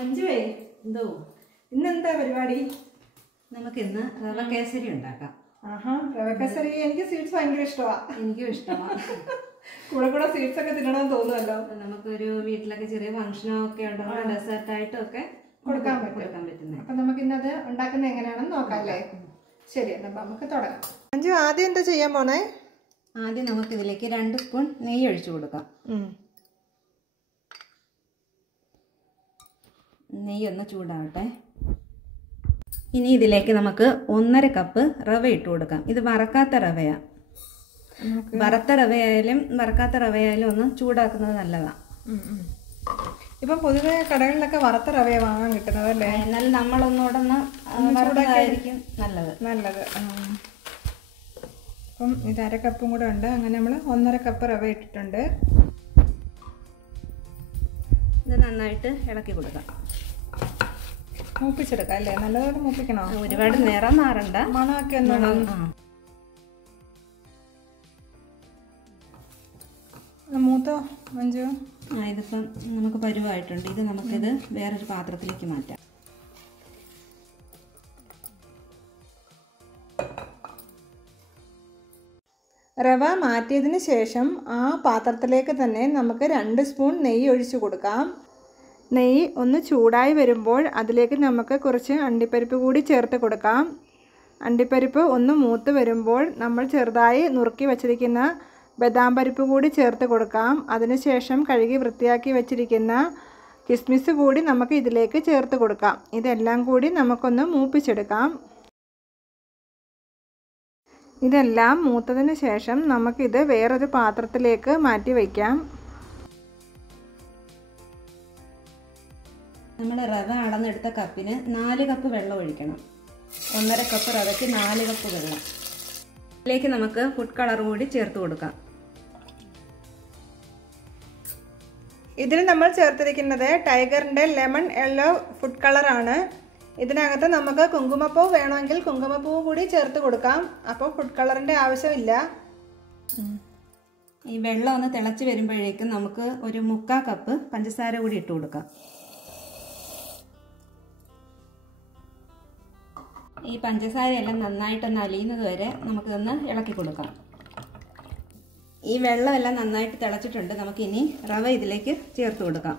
അഞ്ചുവേ എന്തോ ഇന്നെന്താ പരിപാടി? നമുക്ക് ഇന്ന് റവ കേസരി ഉണ്ടാക്കാം. ആഹാ, റവ കേസരി. എനിക്ക് സ്വീറ്റ്സ് ഭയങ്കര ഇഷ്ടമാണ്. എനിക്കും ഇഷ്ടമാണ്. കൂടെ സ്വീറ്റ്സ് ഒക്കെ തിന്നണമെന്ന് തോന്നുമല്ലോ. നമുക്കൊരു വീട്ടിലൊക്കെ ചെറിയ ഫംഗ്ഷനോ ഒക്കെ ഉണ്ടെങ്കിൽ ഡെസേർട്ടായിട്ടും ഒക്കെ കൊടുക്കാൻ പറ്റുന്നത്. അപ്പൊ നമുക്ക് ഇന്നത് ഉണ്ടാക്കുന്നത് എങ്ങനെയാണെന്ന് നോക്കാം അല്ലേ? ശരി, അപ്പൊ നമുക്ക് തുടങ്ങാം. അഞ്ചു, ആദ്യം എന്താ ചെയ്യാൻ പോണേ? ആദ്യം നമുക്ക് ഇതിലേക്ക് 2 സ്പൂൺ നെയ്യ് ഒഴിച്ചു കൊടുക്കാം. നെയ്യ് ഒന്ന് ചൂടാവട്ടെ. ഇനി ഇതിലേക്ക് നമുക്ക് 1.5 കപ്പ് റവ ഇട്ട് കൊടുക്കാം. ഇത് വറക്കാത്ത റവയാണ്. വറുത്ത റവയായാലും വറക്കാത്ത റവയായാലും ഒന്ന് ചൂടാക്കുന്നത് നല്ലതാണ്. ഇപ്പം പൊതുവെ കടകളിലൊക്കെ വറുത്ത റവയെ വാങ്ങാൻ കിട്ടുന്നത് അല്ലേ? എന്നാലും നമ്മളൊന്നുകൂടെ വറുത്തതായിരിക്കും നല്ലത്. അപ്പം ഇത് 1/2 കപ്പും കൂടെ ഉണ്ട്. അങ്ങനെ നമ്മൾ 1.5 കപ്പ് റവ ഇട്ടിട്ടുണ്ട്. ഇത് നന്നായിട്ട് ഇളക്കി കൊടുക്കാം. മൂപ്പിച്ചെടുക്കാം അല്ലേ? നല്ലപോലെ മൂപ്പിക്കണോ? ഒരുപാട് നിറം മാറണ്ട, മണമൊക്കെ ഒന്നും. മൂത്തോ മഞ്ജു? ഇതിപ്പം നമുക്ക് പരുവായിട്ടുണ്ട്. ഇത് നമുക്കിത് വേറൊരു പാത്രത്തിലേക്ക് മാറ്റാം. റവ മാറ്റിയതിന് ശേഷം ആ പാത്രത്തിലേക്ക് തന്നെ നമുക്ക് 2 സ്പൂൺ നെയ്യ് ഒഴിച്ചു കൊടുക്കാം. നെയ്യ് ഒന്ന് ചൂടായി വരുമ്പോൾ അതിലേക്ക് നമുക്ക് കുറച്ച് അണ്ടിപ്പരിപ്പ് കൂടി ചേർത്ത് കൊടുക്കാം. അണ്ടിപ്പരിപ്പ് ഒന്ന് മൂത്ത് വരുമ്പോൾ നമ്മൾ ചെറുതായി നുറുക്കി വച്ചിരിക്കുന്ന ബദാം പരിപ്പ് കൂടി ചേർത്ത് കൊടുക്കാം. അതിനുശേഷം കഴുകി വൃത്തിയാക്കി വച്ചിരിക്കുന്ന കിസ്മിസ് കൂടി നമുക്ക് ഇതിലേക്ക് ചേർത്ത് കൊടുക്കാം. ഇതെല്ലാം കൂടി നമുക്കൊന്ന് മൂപ്പിച്ചെടുക്കാം. ഇതെല്ലാം മൂത്തതിന് ശേഷം നമുക്കിത് വേറൊരു പാത്രത്തിലേക്ക് മാറ്റി വയ്ക്കാം. നമ്മൾ റവ അളന്നെടുത്ത കപ്പിന് 4 കപ്പ് വെള്ളം ഒഴിക്കണം. 1.5 കപ്പ് റവയ്ക്ക് 4 കപ്പ് വെള്ളം. ഇതിലേക്ക് നമുക്ക് ഫുഡ് കളർ കൂടി ചേർത്ത് കൊടുക്കാം. ഇതിന് നമ്മൾ ചേർത്തിരിക്കുന്നത് ടൈഗറിൻ്റെ ലെമൺ യെല്ലോ ഫുഡ് കളറാണ്. ഇതിനകത്ത് നമുക്ക് കുങ്കുമപ്പൂ വേണമെങ്കിൽ കുങ്കുമപ്പൂ കൂടി ചേർത്ത് കൊടുക്കാം. അപ്പോൾ ഫുഡ് കളറിൻ്റെ ആവശ്യമില്ല. ഈ വെള്ളം ഒന്ന് തിളച്ച് വരുമ്പോഴേക്കും നമുക്ക് ഒരു 3/4 കപ്പ് പഞ്ചസാര കൂടി ഇട്ട് കൊടുക്കാം. ഈ പഞ്ചസാരയെല്ലാം നന്നായിട്ടൊന്ന് അലിയുന്നത് വരെ നമുക്കിതൊന്ന് ഇളക്കി കൊടുക്കാം. ഈ വെള്ളമെല്ലാം നന്നായിട്ട് തിളച്ചിട്ടുണ്ട്. നമുക്കിനി റവ ഇതിലേക്ക് ചേർത്ത് കൊടുക്കാം.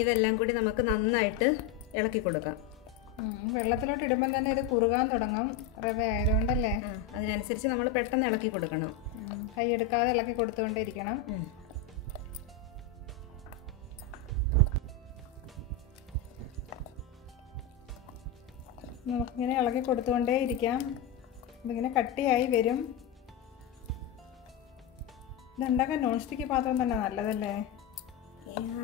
ഇതെല്ലാം കൂടി നമുക്ക് നന്നായിട്ട് ഇളക്കി കൊടുക്കാം. വെള്ളത്തിലോട്ട് ഇടുമ്പോൾ തന്നെ ഇത് കുറുകാൻ തുടങ്ങും, റവ ആയതുകൊണ്ടല്ലേ? അതിനനുസരിച്ച് നമ്മൾ പെട്ടെന്ന് ഇളക്കി കൊടുക്കണം. കൈ എടുക്കാതെ ഇളക്കി കൊടുത്തുകൊണ്ടേ ഇരിക്കണം. നമുക്കിങ്ങനെ ഇളക്കി കൊടുത്തുകൊണ്ടേ ഇരിക്കാം. ഇതിങ്ങനെ കട്ടിയായി വരും. ഇതുണ്ടാക്കാൻ നോൺ സ്റ്റിക്ക് പാത്രം തന്നെ നല്ലതല്ലേ?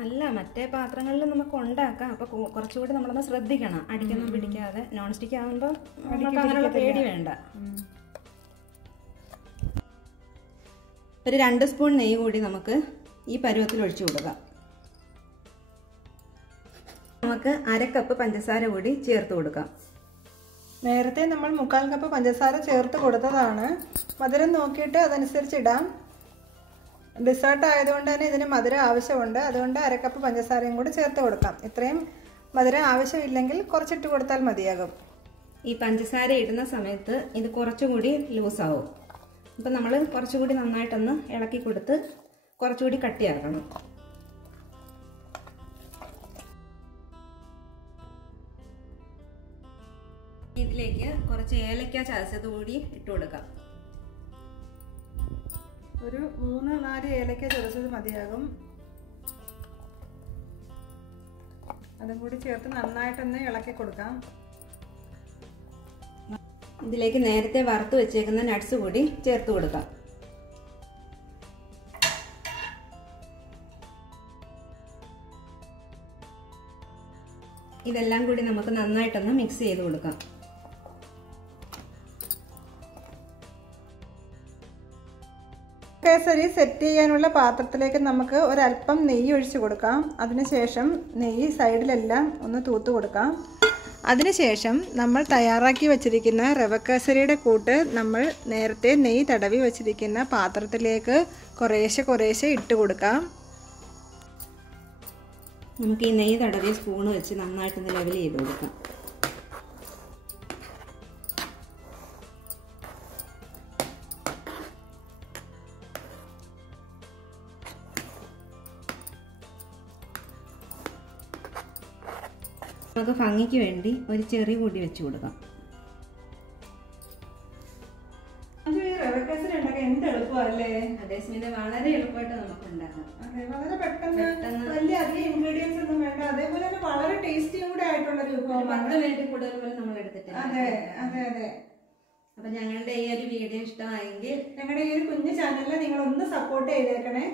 അല്ല, മറ്റേ പാത്രങ്ങളിൽ നമുക്ക് ഉണ്ടാക്കാം. അപ്പോൾ കുറച്ചുകൂടി നമ്മളൊന്ന് ശ്രദ്ധിക്കണം, അടിക്കൊന്നും പിടിക്കാതെ. നോൺ സ്റ്റിക്ക് ആകുമ്പോൾ നമുക്ക് അങ്ങനെയുള്ള പേടി വേണ്ട. ഒരു 2 സ്പൂൺ നെയ്യ് കൂടി നമുക്ക് ഈ പരുവത്തിൽ ഒഴിച്ചു കൊടുക്കാം. നമുക്ക് 1/2 കപ്പ് പഞ്ചസാര കൂടി ചേർത്ത് കൊടുക്കാം. നേരത്തെ നമ്മൾ 3/4 കപ്പ് പഞ്ചസാര ചേർത്ത് കൊടുത്തതാണ്. മധുരം നോക്കിയിട്ട് അതനുസരിച്ച് ഇടാം. ഡെസേർട്ട് ആയതുകൊണ്ട് തന്നെ ഇതിന് മധുരം ആവശ്യമുണ്ട്. അതുകൊണ്ട് 1/2 കപ്പ് പഞ്ചസാരയും കൂടി ചേർത്ത് കൊടുക്കാം. ഇത്രയും മധുരം ആവശ്യമില്ലെങ്കിൽ കുറച്ചിട്ട് കൊടുത്താൽ മതിയാകും. ഈ പഞ്ചസാര ഇടുന്ന സമയത്ത് ഇത് കുറച്ചുകൂടി ലൂസാവും. അപ്പം നമ്മൾ കുറച്ചുകൂടി നന്നായിട്ടൊന്ന് ഇളക്കി കൊടുത്ത് കുറച്ചുകൂടി കട്ടിയാക്കണം. ഇതിലേക്ക് കുറച്ച് ഏലക്ക ചതച്ചത് കൂടി ഇട്ട് കൊടുക്കാം. ഒരു 3-4 ഏലക്ക ചതച്ചത് മതിയാകും. അതും കൂടി ചേർത്ത് നന്നായിട്ടൊന്ന് ഇളക്കി കൊടുക്കാം. ഇതിലേക്ക് നേരത്തെ വറുത്ത് വെച്ചേക്കുന്ന നട്ട്സ് കൂടി ചേർത്ത് കൊടുക്കാം. ഇതെല്ലാം കൂടി നമുക്ക് നന്നായിട്ടൊന്ന് മിക്സ് ചെയ്ത് കൊടുക്കാം. കേസരി സെറ്റ് ചെയ്യാനുള്ള പാത്രത്തിലേക്ക് നമുക്ക് ഒരല്പം നെയ്യ് ഒഴിച്ച് കൊടുക്കാം. അതിനുശേഷം നെയ്യ് സൈഡിലെല്ലാം ഒന്ന് തൂത്ത് കൊടുക്കാം. അതിനുശേഷം നമ്മൾ തയ്യാറാക്കി വച്ചിരിക്കുന്ന റവ കേസരിയുടെ കൂട്ട് നമ്മൾ നേരത്തെ നെയ്യ് തടവി വച്ചിരിക്കുന്ന പാത്രത്തിലേക്ക് കുറേശ്ശെ ഇട്ട് കൊടുക്കാം. നമുക്ക് ഈ നെയ്യ് തടവിയ സ്പൂണ് വെച്ച് നന്നായിട്ടൊന്ന് ലെവൽ ചെയ്ത് കൊടുക്കാം. നമുക്ക് ഭംഗിക്ക് വേണ്ടി ഒരു ചെറിയ കൂടി വെച്ച് കൊടുക്കാം. എന്ത് എളുപ്പമല്ലേ? അതേസമയം വളരെ എളുപ്പമായിട്ട് നമുക്ക് ഉണ്ടാക്കാം. അതെ, വളരെ പെട്ടെന്ന് വലിയ അധികം ഇൻഗ്രീഡിയൻസ് ഒന്നും വേണ്ട. അതേപോലെ തന്നെ വളരെ ടേസ്റ്റിയും കൂടെ ആയിട്ടുള്ള ഒരു വിഭവമാണ്. 10 മിനിറ്റ് കൂടുതൽ പോലും നമ്മൾ എടുത്തിട്ടില്ല. അതെ അതെ അതെ. അപ്പൊ ഞങ്ങളുടെ ഈ ഒരു വീഡിയോ ഇഷ്ടമായെങ്കിൽ ഞങ്ങളുടെ ഈ ഒരു കുഞ്ഞു ചാനലിൽ നിങ്ങൾ ഒന്ന് സപ്പോർട്ട് ചെയ്തേക്കണേ.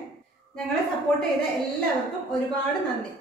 ഞങ്ങളെ സപ്പോർട്ട് ചെയ്ത എല്ലാവർക്കും ഒരുപാട് നന്ദി.